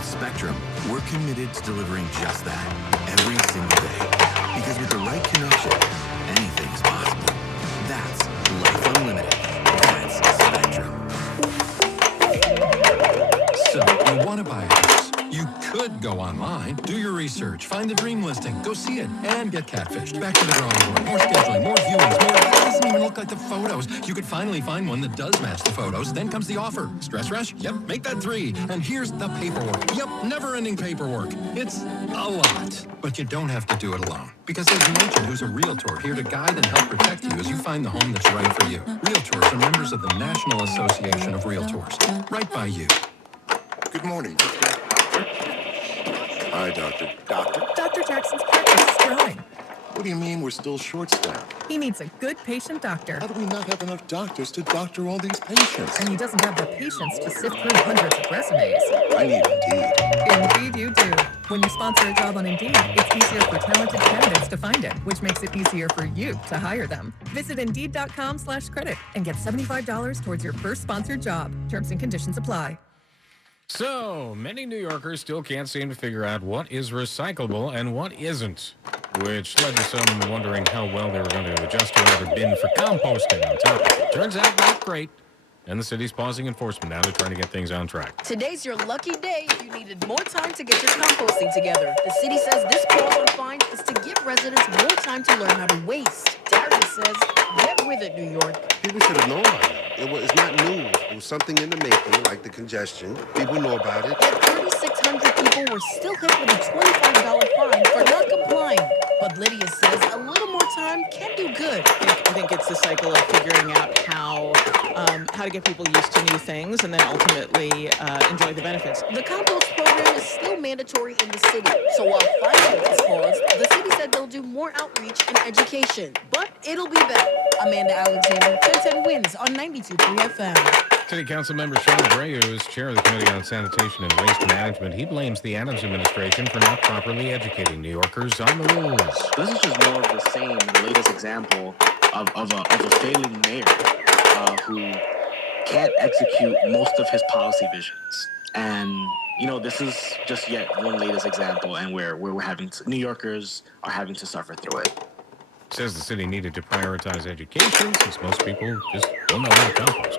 At Spectrum, we're committed to delivering just that every single day. Because with the right connection, anything's possible. That's Life Unlimited. That's Spectrum. So, you want to buy a house? You could go online, do your research, find the dream listing, go see it, and get catfished. Back to the drawing board. More scheduling, more viewings, more... It doesn't even look like the photos. You could finally find one that does match the photos. Then comes the offer. Stress rush? Yep, make that 3. And here's the paperwork. Yep, never-ending paperwork. It's a lot. But you don't have to do it alone. Because there's an agent who's a realtor here to guide and help protect you as you find the home that's right for you. Realtors are members of the National Association of Realtors. Right by you. Good morning. Hi, Doctor. Doctor? Dr. Jackson's practice is growing. What do you mean we're still short-staffed? He needs a good patient doctor. How do we not have enough doctors to doctor all these patients? And he doesn't have the patience to sift through hundreds of resumes. I need Indeed. Indeed you do. When you sponsor a job on Indeed, it's easier for talented candidates to find it, which makes it easier for you to hire them. Visit Indeed.com/credit and get $75 towards your first sponsored job. Terms and conditions apply. So, many New Yorkers still can't seem to figure out what is recyclable and what isn't, which led to some wondering how well they were going to adjust to another bin for composting on top of it. Turns out not great, and the city's pausing enforcement now to try to get things on track. Today's your lucky day if you needed more time to get your composting together. The city says this pause on fines is to give residents more time to learn how to waste. Darius says, get with it, New York. People should have known about it. It's not new. It was something in the making, like the congestion. People know about it. Yet 3,600 people were still hit with a $25 fine for not complying. But Lydia says a little more time can do good. I think it's the cycle of figuring out how to get people used to new things and then ultimately enjoy the benefits. The compost program is still mandatory in the city. So while fighting is paused, the city said they'll do more outreach and education. But it'll be better. Amanda Alexander, 1010 wins on 92.3 FM. City Council member Sean Abreu is chair of the Committee on Sanitation and Waste Management. He blames the Adams administration for not properly educating New Yorkers on the rules. This is just more of the same, the latest example of a failing mayor who can't execute most of his policy visions. And, this is just yet one latest example, and where New Yorkers are having to suffer through it. Says the city needed to prioritize education since most people just don't know how to compost.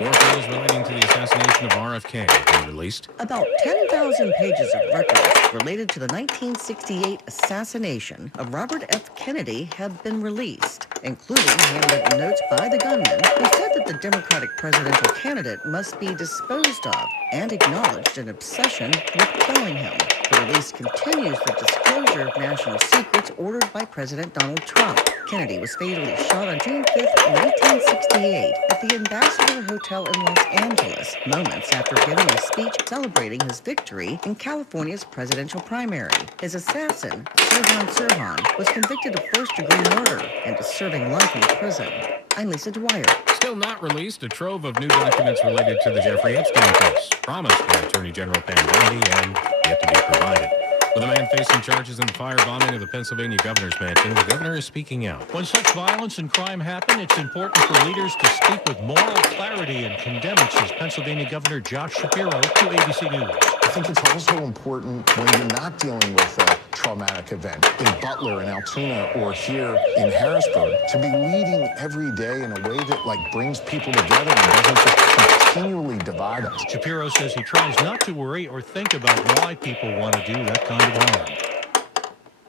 More files relating to the assassination of RFK have been released. About 10,000 pages of records related to the 1968 assassination of Robert F. Kennedy have been released, including handwritten notes by the gunman who said that the Democratic presidential candidate must be disposed of and acknowledged an obsession with killing him. The release continues the disclosure of national secrets ordered by President Donald Trump. Kennedy was fatally shot on June 5, 1968 at the Ambassador Hotel in Los Angeles, moments after giving a speech celebrating his victory in California's presidential primary. His assassin, Sirhan, was convicted of first-degree murder and is serving life in prison. I'm Lisa Dwyer. Still not released, a trove of new documents related to the Jeffrey Epstein case, promised by Attorney General Pam Bondi and yet to be provided. With a man facing charges in the firebombing of the Pennsylvania governor's mansion, the governor is speaking out. When such violence and crime happen, it's important for leaders to speak with moral clarity and condemn it, says Pennsylvania Governor Josh Shapiro to ABC News. I think it's also important when you're not dealing with a traumatic event in Butler, in Altoona, or here in Harrisburg, to be leading every day in a way that brings people together and doesn't just continually divide us. Shapiro says he tries not to worry or think about why people want to do that kind of harm.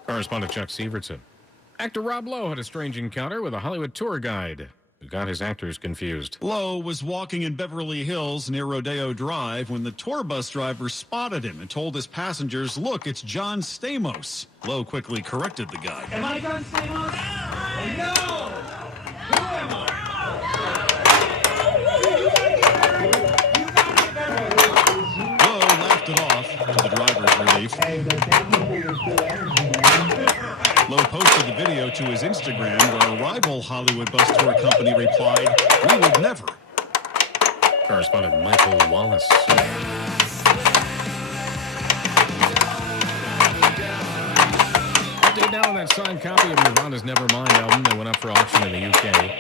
Correspondent Chuck Sievertson. Actor Rob Lowe had a strange encounter with a Hollywood tour guide who got his actors confused. Lowe was walking in Beverly Hills near Rodeo Drive when the tour bus driver spotted him and told his passengers, "Look, it's John Stamos." Lowe quickly corrected the guy. Am I John Stamos? No! Who am I? Lowe laughed it off to the driver's relief. Lowe posted the video to his Instagram where a rival Hollywood bus tour company replied, "We would never." Correspondent Michael Wallace. Update now on that signed copy of Nirvana's Nevermind album that went up for auction in the UK.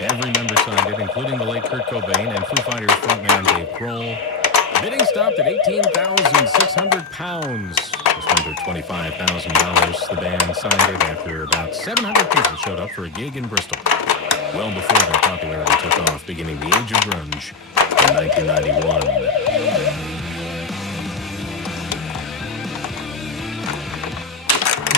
Every member signed it, including the late Kurt Cobain and Foo Fighters frontman Dave Grohl. Bidding stopped at $18,600. pounds, just under $25,000. The band signed it after about 700 people showed up for a gig in Bristol. Well before their popularity took off, beginning the age of grunge in 1991.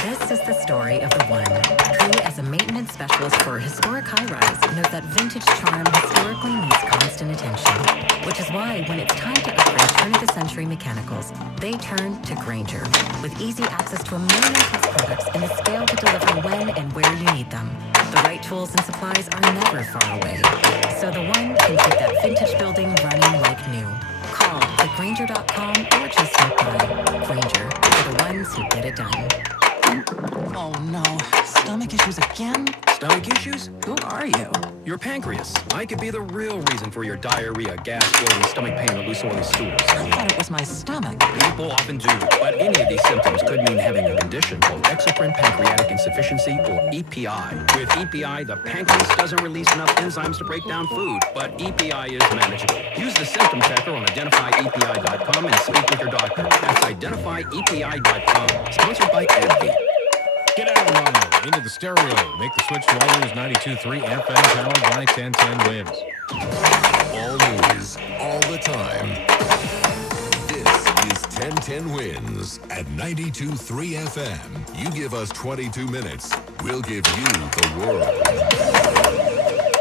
This is the story of the one who, as a maintenance specialist for a historic high-rise, knows that vintage charm historically needs constant attention. Which is why, when it's time to upgrade turn-of-the-century mechanicals, they turn to Grainger. With easy access to 1 million plus products and the scale to deliver when and where you need them. The right tools and supplies are never far away. So the one can keep that vintage building running like new. Call thegrainger.com or just stop by. Grainger, for the ones who get it done. Oh no, stomach issues again? Stomach issues? Who are you? Your pancreas. I could be the real reason for your diarrhea, gas, bloating, stomach pain, or loose oily stools. I thought it was my stomach. People often do, but any of these symptoms could mean having a condition called exocrine pancreatic insufficiency, or EPI. With EPI, the pancreas doesn't release enough enzymes to break down food, but EPI is manageable. Use the symptom checker on identifyepi.com and speak with your doctor. That's identifyepi.com. Sponsored by AbbVie. Get out of mono, into the stereo. Make the switch to All News 92.3 FM, powered by 1010 Wins. All news, all the time. This is 1010 Wins at 92.3 FM. You give us 22 minutes, we'll give you the world.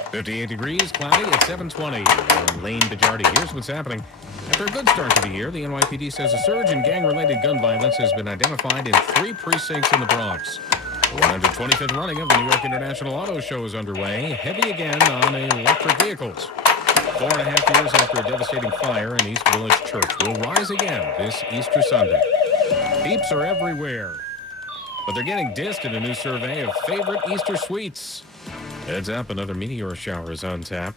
58 degrees, cloudy at 7:20. I'm Lane Bajardi. Here's what's happening. After a good start to the year, the NYPD says a surge in gang-related gun violence has been identified in 3 precincts in the Bronx. The 125th running of the New York International Auto Show is underway, heavy again on electric vehicles. 4.5 years after a devastating fire in East Village Church will rise again this Easter Sunday. Peeps are everywhere, but they're getting dissed in a new survey of favorite Easter sweets. Heads up, another meteor shower is on tap.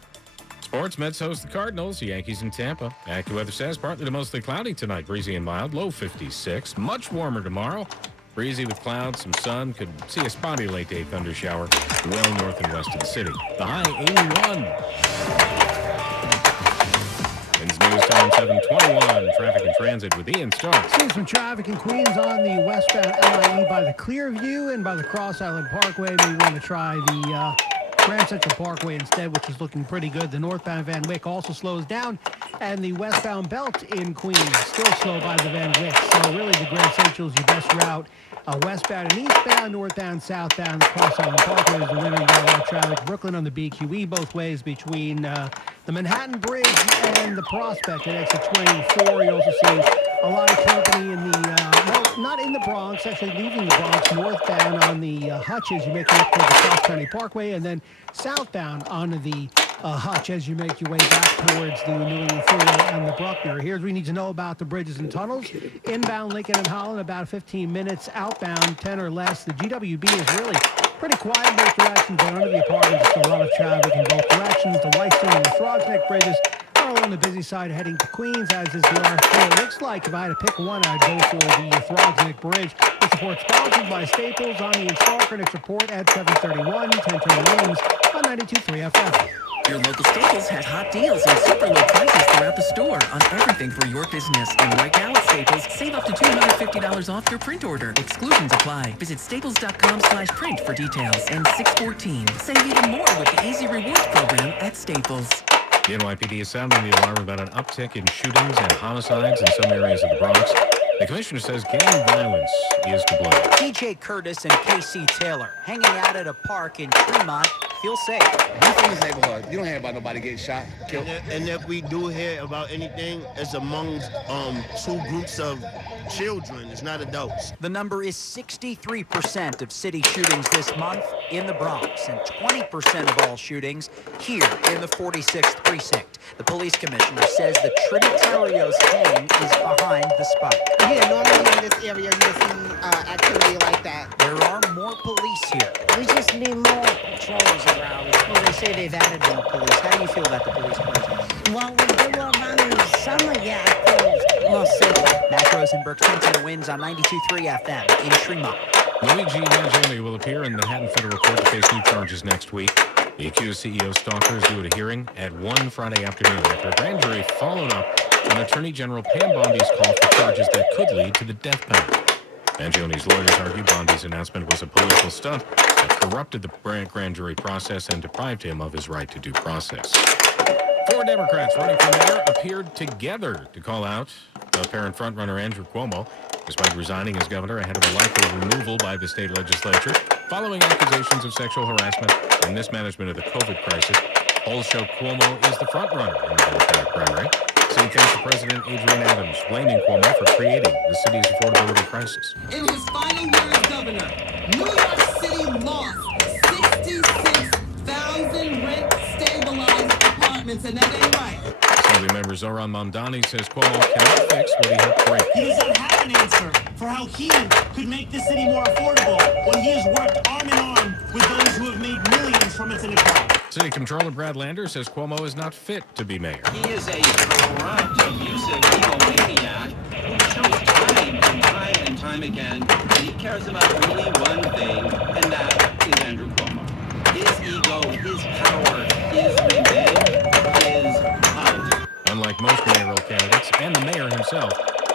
Sports, Mets host the Cardinals, Yankees in Tampa. AccuWeather says partly to mostly cloudy tonight, breezy and mild, low 56. Much warmer tomorrow. Breezy with clouds, some sun. Could see a spotty late day thunder shower well north and west of the city. The high 81. Wins News Time 7:21. Traffic and transit with Ian Starks. Seeing some traffic in Queens on the westbound LIE by the Clearview and by the Cross Island Parkway. Maybe want to try the Grand Central Parkway instead, which is looking pretty good. The northbound Van Wyck also slows down, and the westbound belt in Queens still slow by the Van Wyck. So really the Grand Central is your best route. Westbound and eastbound, northbound, southbound, the Cross Island Parkway is the winner. You got a lot of traffic. Brooklyn on the BQE both ways between the Manhattan Bridge and the Prospect at exit 24. You also see a lot of company in the, not in the Bronx, actually leaving the Bronx, northbound on the Hutch as you make your way to the South County Parkway, and then southbound onto the Hutch as you make your way back towards the New England Freeway and the Bruckner. Here's what you need to know about the bridges and tunnels. Inbound Lincoln and Holland, about 15 minutes. Outbound, 10 or less. The GWB is really pretty quiet in both directions, but under the apartments, there's a lot of traffic in both directions. The Whitestone and the Frogs Neck bridges are on the busy side heading to Queens, as is the R4. It looks like if I had to pick one, I'd go for the Frogs Neck Bridge. This report sponsored by Staples on the Instalker. Next report at 7:31, 10:20 Wins on 92.3 FM. Your local Staples has hot deals and super low prices throughout the store on everything for your business. And right now at Staples, save up to $250 off your print order. Exclusions apply. Visit staples.com/print for details. And 614. Save even more with the Easy Rewards program at Staples. The NYPD is sounding the alarm about an uptick in shootings and homicides in some areas of the Bronx. The commissioner says gang violence is to blame. TJ Curtis and KC Taylor hanging out at a park in Tremont. Feel safe. We from this neighborhood. You don't hear about nobody getting shot, killed. And if we do hear about anything, it's amongst 2 groups of children. It's not adults. The number is 63% of city shootings this month in the Bronx and 20% of all shootings here in the 46th precinct. The police commissioner says the Trinitarios gang is behind the spike. Yeah, normally in this area you see activity like that. There are more police here. We just need more patrols around. Well, they say they've added more police. How do you feel about the police presence? Well, we do around in the summer, yeah, I feel more safe. Matt Rosenberg, 1010 Wins on 92.3 FM in Tremont. Luigi Mangione will appear in Manhattan federal court to face new charges next week. The accused CEO stalker is due at a hearing at 1 Friday afternoon after a grand jury followed up on Attorney General Pam Bondi's call for charges that could lead to the death penalty. Mangioni's lawyers argue Bondi's announcement was a political stunt that corrupted the grand jury process and deprived him of his right to due process. 4 Democrats running for mayor appeared together to call out apparent frontrunner Andrew Cuomo, despite resigning as governor ahead of a likely removal by the state legislature following accusations of sexual harassment and mismanagement of the COVID crisis. Polls show Cuomo is the frontrunner in the Democratic primary. City Council President Adrian Adams blaming Cuomo for creating the city's affordability crisis. In his final year as governor, New York City lost 66,000 rent-stabilized apartments, and that ain't right. Assembly member Zoran Mamdani says Cuomo cannot fix what he helped break. He does not have an answer for how he could make the city more affordable when he has worked arm in arm with those who have made millions from its inequality. City Controller Brad Lander says Cuomo is not fit to be mayor. He is a corrupt, abusive egomaniac who shows time and time again that he cares about only one thing, and that is Andrew Cuomo. His ego, his power, his revenge, his power. Unlike most mayoral candidates and the mayor himself,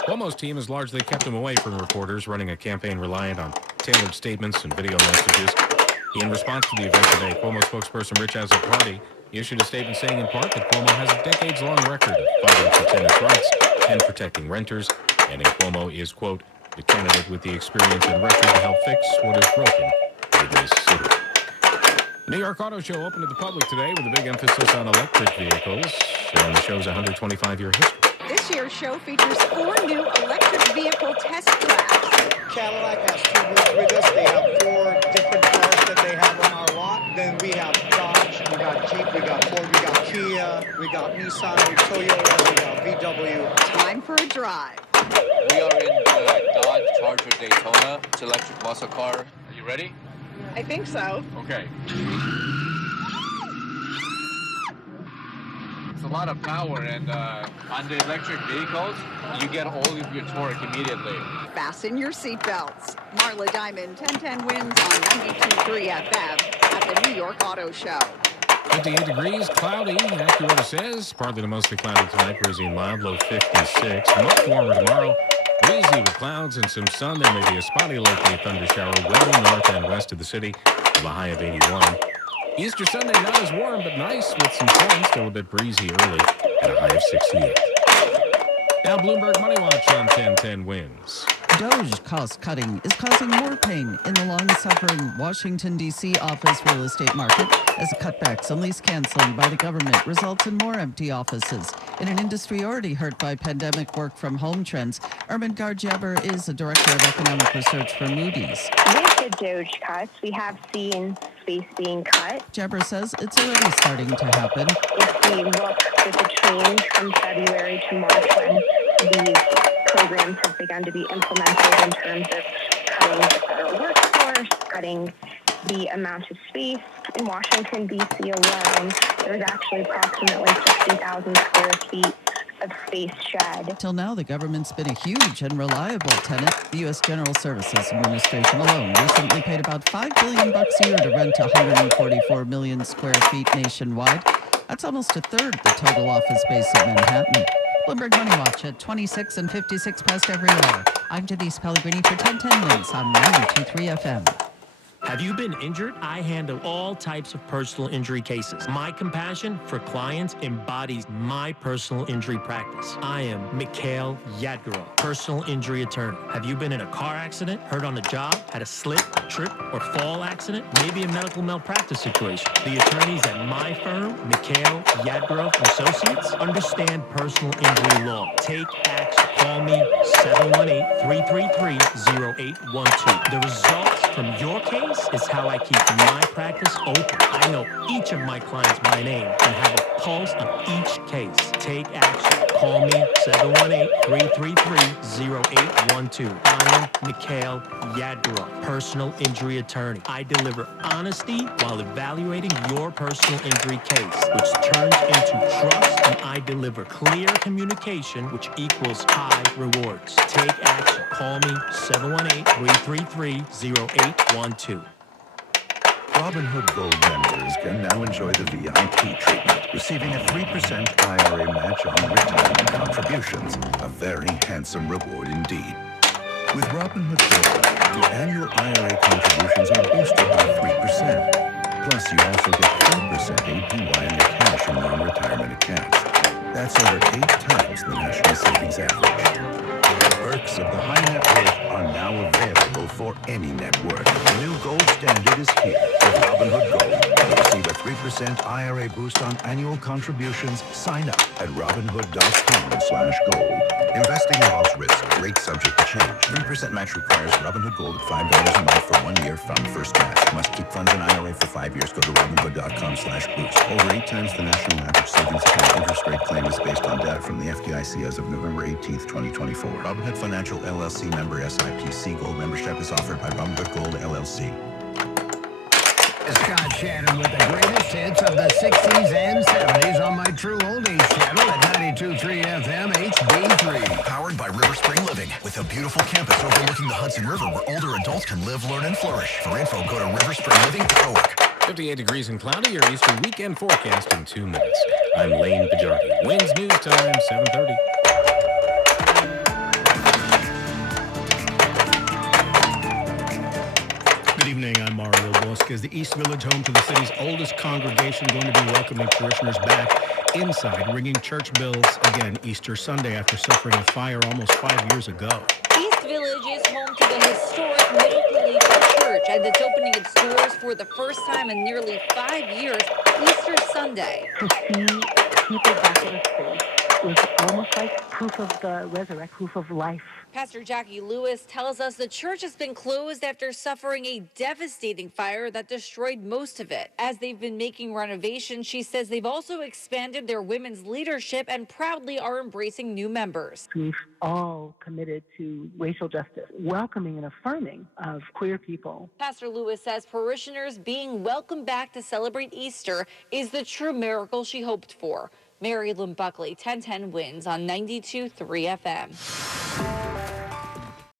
Cuomo's team has largely kept him away from reporters, running a campaign reliant on tailored statements and video messages. In response to the event today, Cuomo spokesperson Rich Azzopardi issued a statement saying in part that Cuomo has a decades-long record of fighting for tenants' rights and protecting renters, and Cuomo is, quote, the candidate with the experience and record to help fix what is broken in this city. The New York Auto Show opened to the public today with a big emphasis on electric vehicles, and the show's 125-year history. This year's show features 4 new electric vehicle test tracks. Cadillac has 2 booths with us. They have 4 different cars that they have on our lot. Then we have Dodge, we got Jeep, we got Ford, we got Kia, we got Nissan, we got Toyota, we got VW. Time for a drive. We are in the Dodge Charger Daytona. It's an electric muscle car. Are you ready? I think so. Okay. It's a lot of power, and on the electric vehicles, you get all of your torque immediately. Fasten your seatbelts. Marla Diamond, 1010 wins on 92.3 FM at the New York Auto Show. 58 degrees, cloudy, AccuWeather says. Partly to mostly cloudy tonight, breezy and mild, low 56. Much warmer tomorrow, breezy with clouds and some sun. There may be a spotty local thunder shower well north and west of the city, with a high of 81. Easter Sunday, not as warm, but nice with some sun. Still a bit breezy early, at a high of 68. Now Bloomberg Money Watch on 1010 wins. DOGE cost cutting is causing more pain in the long-suffering Washington, D.C. office real estate market as cutbacks and lease canceling by the government results in more empty offices. In an industry already hurt by pandemic work-from-home trends, Ermin Garjaber is a director of economic research for Moody's. With the DOGE cuts, we have seen space being cut. Jabber says it's already starting to happen. If we look at the change from February to March when these programs have begun to be implemented in terms of cutting the federal workforce, cutting the amount of space. In Washington, D.C. alone, there's actually approximately 60,000 square feet of space shed. Till now, the government's been a huge and reliable tenant. The U.S. General Services Administration alone recently paid about $5 billion a year to rent 144 million square feet nationwide. That's almost a third the total office space of Manhattan. Bloomberg Money Watch at 26 and 56 past every hour. I'm Denise Pellegrini for 1010 Wins on 92.3 FM. Have you been injured? I handle all types of personal injury cases. My compassion for clients embodies my personal injury practice. I am Mikhail Yadgorov, personal injury attorney. Have you been in a car accident, hurt on the job, had a slip, trip, or fall accident? Maybe a medical malpractice situation. The attorneys at my firm, Mikhail Yadgorov Associates, understand personal injury law. Take action. Call me 718-333-0812. The results from your case is how I keep my practice open. I know each of my clients by name and have a pulse on each case. Take action. Call me 718-333-0812. I am Mikhail Yadgorov, personal injury attorney. I deliver honesty while evaluating your personal injury case, which turns into trust, and I deliver clear communication, which equals high rewards. Take action. Call me 718-333-0812. Robinhood Gold members can now enjoy the VIP treatment, receiving a 3% IRA match on retirement contributions. A very handsome reward indeed. With Robinhood Gold, your annual IRA contributions are boosted by 3%. Plus, you also get 4% APY on your cash and non-retirement accounts. That's over 8 times the national savings average. The perks of the high net worth are now available for any net worth. The new gold standard is here with Robinhood Gold. To receive a 3% IRA boost on annual contributions, sign up at Robinhood.com/gold. Investing involves risk. Rate subject to change. 3% match requires Robinhood Gold at $5 a month for 1 year from first match. Must keep funds in IRA for 5 years. Go to Robinhood.com/boost. Over 8 times the national average savings account interest rate claim is based on data from the FDIC as of November 18th, 2024. Robinhood Financial LLC member SIPC. Gold membership is offered by Robinhood Gold LLC. Scott Shannon with the greatest hits of the 60s and 70s on my True Oldies channel at 92.3 FM HD3. Powered by River Spring Living, with a beautiful campus overlooking the Hudson River where older adults can live, learn, and flourish. For info, go to riverspringliving.org. 58 degrees and cloudy, your Easter weekend forecast in 2 minutes. I'm Lane Bajardi. Wins News Time, 7:30. Good evening, I'm Mario Bosquez. The East Village, home to the city's oldest congregation, going to be welcoming parishioners back inside, ringing church bells again Easter Sunday after suffering a fire almost 5 years ago. East Village is home to the historic Middle Khalifa Church, and it's opening its doors for the first time in nearly 5 years, Easter Sunday. To see people back in a space was almost like proof of the resurrection, proof of life. Pastor Jackie Lewis tells us the church has been closed after suffering a devastating fire that destroyed most of it. As they've been making renovations, she says they've also expanded their women's leadership and proudly are embracing new members. We've all committed to racial justice, welcoming and affirming of queer people. Pastor Lewis says parishioners being welcomed back to celebrate Easter is the true miracle she hoped for. Mary Lynn Buckley, 1010 Wins on 92.3 FM.